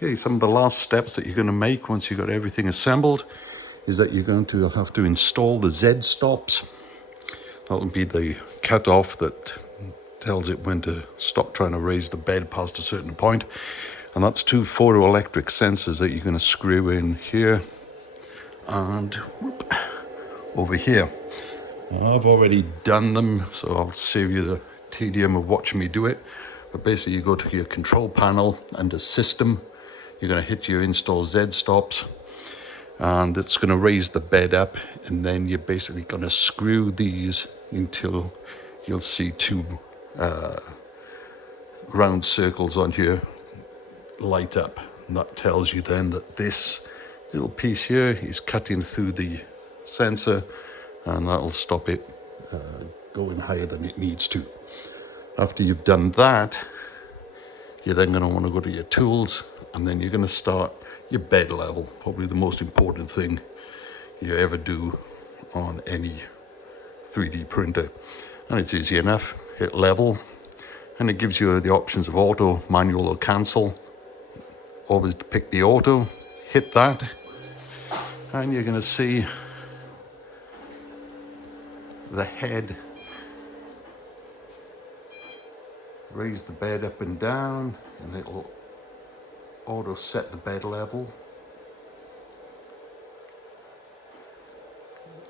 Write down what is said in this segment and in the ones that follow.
Okay, some of the last steps that you're going to make once you've got everything assembled is that you're going to have to install the Z stops. That will be the cutoff that tells it when to stop trying to raise the bed past a certain point. And that's two photoelectric sensors that you're going to screw in here and over here. Now, I've already done them, so I'll save you the tedium of watching me do it. But basically you go to your control panel under system, you're going to hit your install Z stops, and it's going to raise the bed up, and then you're basically going to screw these until you'll see two round circles on here light up, and that tells you then that this little piece here is cutting through the sensor, and that'll stop it going higher than it needs to. After you've done that, you're then going to want to go to your tools, and then you're going to start your bed level, probably the most important thing you ever do on any 3D printer. And it's easy enough. Hit level, and it gives you the options of auto, manual, or cancel. Always pick the auto, hit that, and you're going to see the head raise the bed up and down, and it'll auto set the bed level.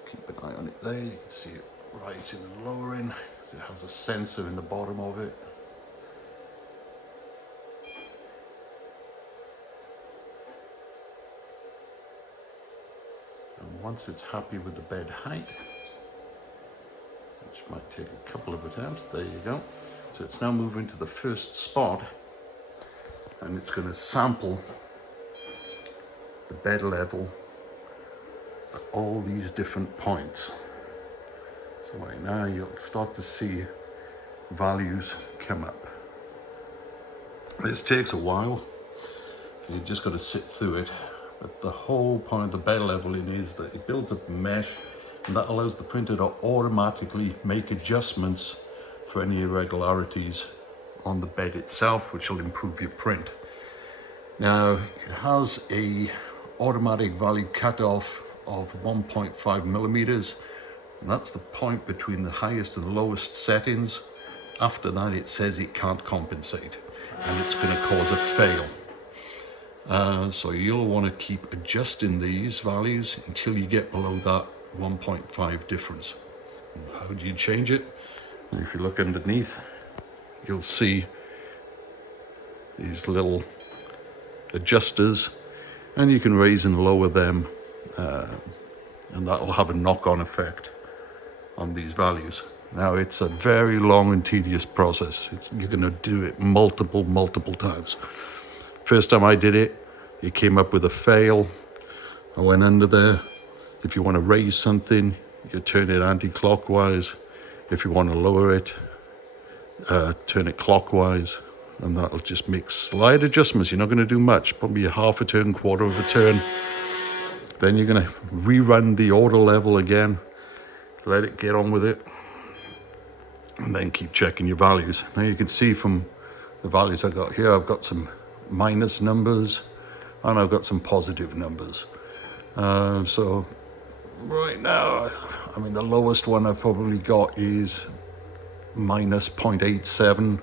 Keep an eye on it there. You can see it rising and lowering. It has a sensor in the bottom of it. And once it's happy with the bed height, which might take a couple of attempts, there you go. So it's now moving to the first spot, and it's going to sample the bed level at all these different points. So right now you'll start to see values come up. This takes a while, you just got to sit through it, but the whole point of the bed leveling is that it builds up a mesh, and that allows the printer to automatically make adjustments for any irregularities on the bed itself, which will improve your print. Now, it has a automatic value cutoff of 1.5 millimeters, and that's the point between the highest and lowest settings. After that, it says it can't compensate, and it's going to cause a fail. So you'll want to keep adjusting these values until you get below that 1.5 difference. How do you change it? If you look underneath, you'll see these little adjusters, and you can raise and lower them, and that will have a knock-on effect on these values. Now, it's a very long and tedious process. You're going to do it multiple times. First time I did it, it came up with a fail. I went under there. If you want to raise something, you turn it anti-clockwise. If you want to lower it, turn it clockwise, and that'll just make slight adjustments. You're not going to do much, probably a half a turn, quarter of a turn. Then you're going to rerun the auto level again, let it get on with it, and then keep checking your values. Now you can see from the values I got here, I've got some minus numbers, and I've got some positive numbers. So right now, I mean, the lowest one I've probably got is minus 0.87, and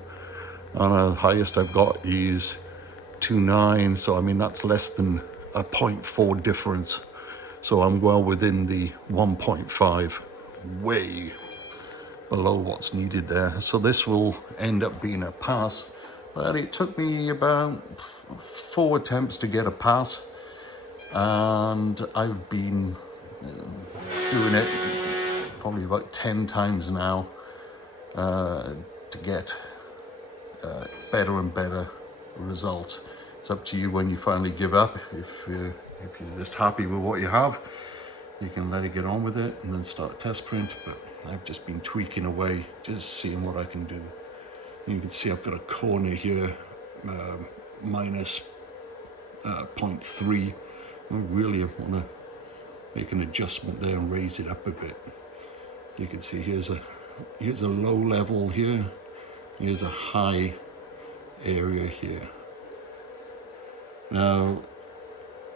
the highest I've got is 2.9. So I mean, that's less than a 0.4 difference. So I'm well within the 1.5, way below what's needed there. So this will end up being a pass, but it took me about 4 attempts to get a pass, and I've been doing it probably about 10 times now to get better and better results. It's up to you when you finally give up. If you're just happy with what you have, you can let it get on with it and then start test print. But I've just been tweaking away, just seeing what I can do. You can see I've got a corner here, minus 0.3. I really want to make an adjustment there and raise it up a bit. You can see here's a low level here, here's a high area here. Now,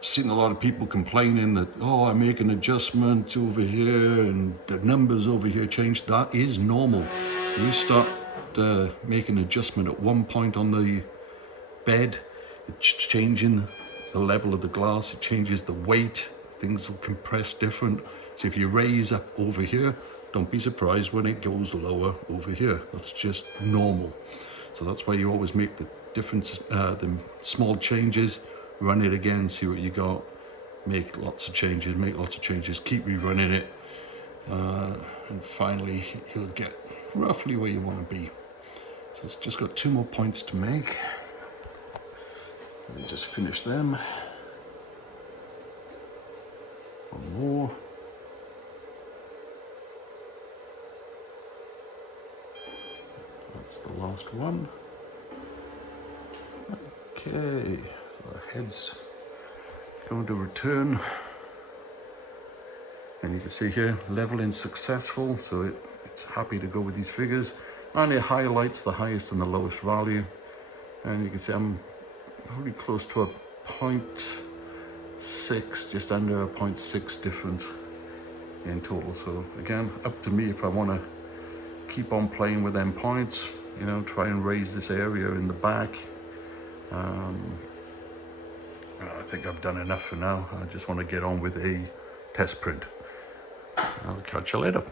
seen a lot of people complaining that, oh, I make an adjustment over here and the numbers over here change. That is normal. You start making an adjustment at one point on the bed, it's changing the level of the glass, it changes the weight, things will compress different. So if you raise up over here, don't be surprised when it goes lower over here. That's just normal. So that's why you always make the difference, the small changes, run it again, see what you got, make lots of changes, keep rerunning it, and finally you'll get roughly where you want to be. So it's just got 2 more points to make. Let me just finish them. 1 more. That's the last one. Okay, so the head's going to return. And you can see here, leveling successful, so it's happy to go with these figures. And it highlights the highest and the lowest value. And you can see I'm probably close to a 0.6, just under a 0.6 difference in total. So again, up to me if I want to keep on playing with them points, you know, try and raise this area in the back. I think I've done enough for now. I just want to get on with a test print. I'll catch you later.